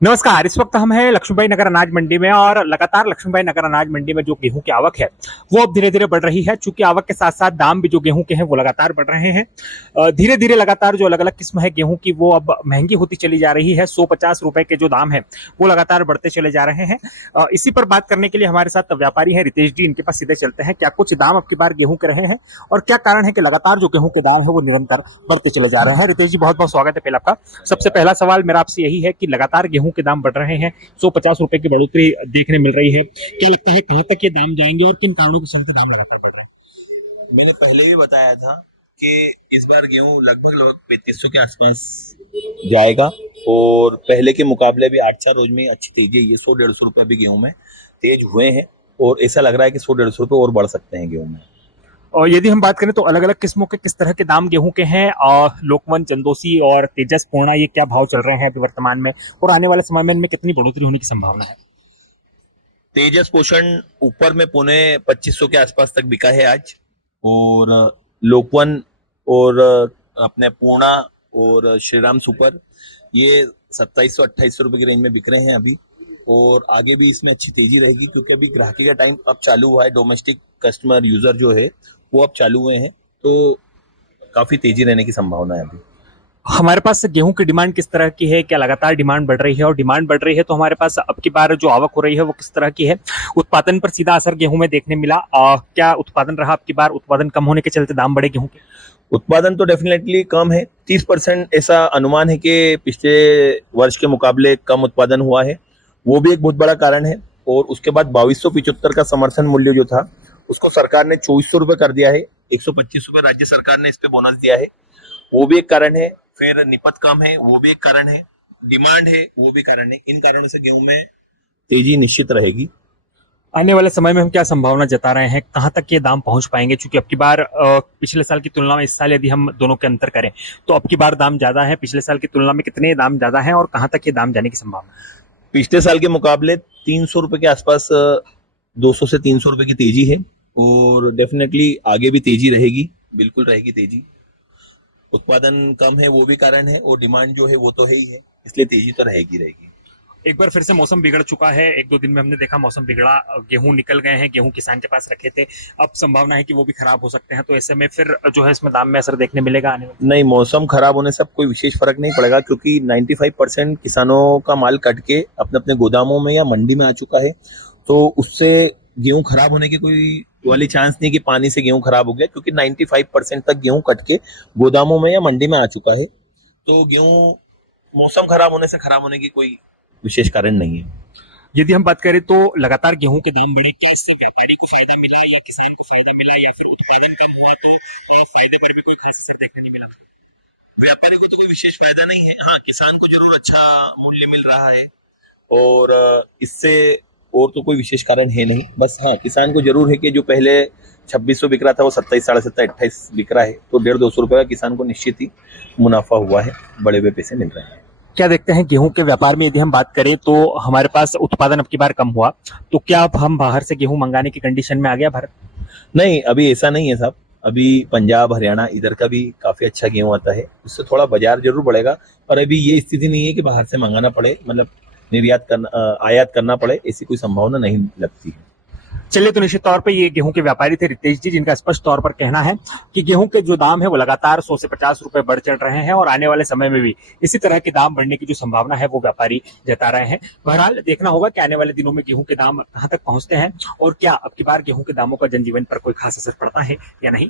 नमस्कार। इस वक्त हम हैं लक्ष्मीबाई नगर अनाज मंडी में और लगातार लक्ष्मीबाई नगर अनाज मंडी में जो गेहूं की आवक है वो अब धीरे धीरे बढ़ रही है। चूंकि आवक के साथ साथ दाम भी जो गेहूं के हैं वो लगातार बढ़ रहे हैं। धीरे धीरे लगातार जो अलग अलग किस्म है गेहूं की वो अब महंगी होती चली जा रही है। 150 रुपए के जो दाम है वो लगातार बढ़ते चले जा रहे हैं। इसी पर बात करने के लिए हमारे साथ व्यापारी है रितेश जी, इनके पास सीधे चलते हैं। क्या कुछ दाम अब की बार गेहूं के रहे हैं और क्या कारण है कि लगातार जो गेहूं के दाम है वो निरंतर बढ़ते चले जा रहे हैं? रितेश जी, बहुत बहुत स्वागत है पहले आपका। सबसे पहला सवाल मेरा आपसे यही है कि लगातार गेहूं के दाम बढ़ रहे हैं, 150 रुपए की बढ़ोतरी देखने मिल रही है, क्या लगता है कहां तक ये दाम जाएंगे और किन कारणों के चलते दाम लगातार बढ़ रहे हैं? मैंने पहले भी बताया था कि इस बार गेहूं लगभग 3500 के आसपास जाएगा और पहले के मुकाबले भी 8-4 रोज में अच्छी तेजी है। ये 100-150 रुपए भी गेहूं में तेज हुए हैं और ऐसा लग रहा है कि 100-150 रुपए और बढ़ सकते हैं गेहूं में। और यदि हम बात करें तो अलग अलग किस्मों के किस तरह के दाम गेहूं के हैं, और लोकवन, चंदोसी और तेजस, पूर्णा, ये क्या भाव चल रहे हैं अभी वर्तमान में और आने वाले समय में इनमें कितनी बढ़ोतरी होने की संभावना है? तेजस पोषण ऊपर में पौने 2500 के आसपास तक बिका है आज, और लोकवन और अपने पूर्णा और श्रीराम सुपर ये 2700-2800 रुपए की रेंज में बिक रहे हैं अभी। और आगे भी इसमें अच्छी तेजी रहेगी क्योंकि अभी ग्राहकी का टाइम अब चालू हुआ है। डोमेस्टिक कस्टमर यूजर जो है वो अब चालू हुए हैं, तो काफी तेजी रहने की संभावना है अभी। हमारे पास गेहूं की डिमांड किस तरह की है? क्या लगातार डिमांड बढ़ रही है? और डिमांड बढ़ रही है तो हमारे पास अब की बार जो आवक हो रही है वो किस तरह की है? उत्पादन पर सीधा असर गेहूं में देखने मिला। क्या उत्पादन रहा अब की बार? उत्पादन कम होने के चलते दाम बढ़े गेहूं के? उत्पादन तो डेफिनेटली कम है। 30% ऐसा अनुमान है कि पिछले वर्ष के मुकाबले कम उत्पादन हुआ है, वो भी एक बहुत बड़ा कारण है। और उसके बाद 2275 का समर्थन मूल्य जो था उसको सरकार ने 2400 रुपए कर दिया है। 125 रुपए राज्य सरकार ने इस पे बोनस दिया है, वो भी एक कारण है। फिर निपत कम है, वो भी एक कारण है। डिमांड है, वो भी कारण है। इन कारणों से गेहूं में तेजी निश्चित रहेगी। आने वाले समय में हम क्या संभावना जता रहे हैं, कहां तक ये दाम पहुंच पाएंगे? चूंकि अब की बार पिछले साल की तुलना में इस साल यदि हम दोनों के अंतर करें तो अब की बार दाम ज्यादा है। पिछले साल की तुलना में कितने दाम ज्यादा है और कहां तक ये दाम जाने की संभावना? पिछले साल के मुकाबले 300 रुपए के आसपास 200 से 300 रुपए की तेजी है, और डेफिनेटली आगे भी तेजी रहेगी, बिल्कुल रहेगी तेजी। उत्पादन कम है, वो भी कारण है, और डिमांड जो है वो तो है ही है, इसलिए तेजी तो रहेगी रहेगी। एक बार फिर से मौसम बिगड़ चुका है। एक दो दिन में हमने देखा मौसम बिगड़ा, गेहूं निकल गए हैं, गेहूं किसान के पास रखे थे, अब संभावना है कि वो भी खराब हो सकते हैं। तो ऐसे में फिर जो है इसमें दाम में असर देखने मिलेगा आने वाले? नहीं, मौसम खराब होने से अब कोई विशेष फर्क नहीं पड़ेगा क्योंकि 95% किसानों का माल कट के अपने अपने गोदामों में या मंडी में आ चुका है। तो उससे गेहूं खराब होने की कोई वाली चांस नहीं कि पानी से गेहूं खराब हो गया, क्योंकि 95% तक गेहूं कट के गोदामों में या मंडी में आ चुका है। तो गेहूं मौसम खराब होने से खराब होने की कोई विशेष कारण नहीं है। यदि हम बात करें तो लगातार गेहूं के दाम बढ़े, क्या इससे व्यापारी को फायदा मिला या किसान को फायदा मिला, या फिर उत्पादन कम हुआ तो फायदे पर भी कोई खास असर देखने नहीं मिला? व्यापारी को तो कोई विशेष फायदा नहीं है। हाँ, किसान को जरूर अच्छा मूल्य मिल रहा है, और इससे और तो कोई विशेष कारण है नहीं। बस हाँ, किसान को जरूर है कि जो पहले 2600 बिक रहा था वो 27, 27.5, 28 बिक रहा है, तो 150-200 रुपए का किसान को निश्चित ही मुनाफा हुआ है, बड़े हुए पैसे मिल रहे हैं। क्या देखते हैं गेहूं के व्यापार में? यदि हम बात करें तो हमारे पास उत्पादन अब की बार कम हुआ, तो क्या अब हम बाहर से गेहूं मंगाने की कंडीशन में आ गया भारत? नहीं, अभी ऐसा नहीं है साहब। अभी पंजाब, हरियाणा इधर का भी काफी अच्छा गेहूं आता है, उससे थोड़ा बाजार जरूर बढ़ेगा। पर अभी ये स्थिति नहीं है कि बाहर से मंगाना पड़े, मतलब निर्यात करना, आयात करना पड़े, ऐसी कोई संभावना नहीं लगती है। चलिए, तो निश्चित तौर पे ये गेहूं के व्यापारी थे रितेश जी, जिनका स्पष्ट तौर पर कहना है कि गेहूं के जो दाम है वो लगातार 100 से 50 रुपए बढ़ चढ़ रहे हैं और आने वाले समय में भी इसी तरह के दाम बढ़ने की जो संभावना है वो व्यापारी जता रहे हैं। बहरहाल देखना होगा कि आने वाले दिनों में गेहूं के दाम कहां तक पहुंचते हैं और क्या अब की बार गेहूं के दामों का जनजीवन पर कोई खास असर पड़ता है या नहीं।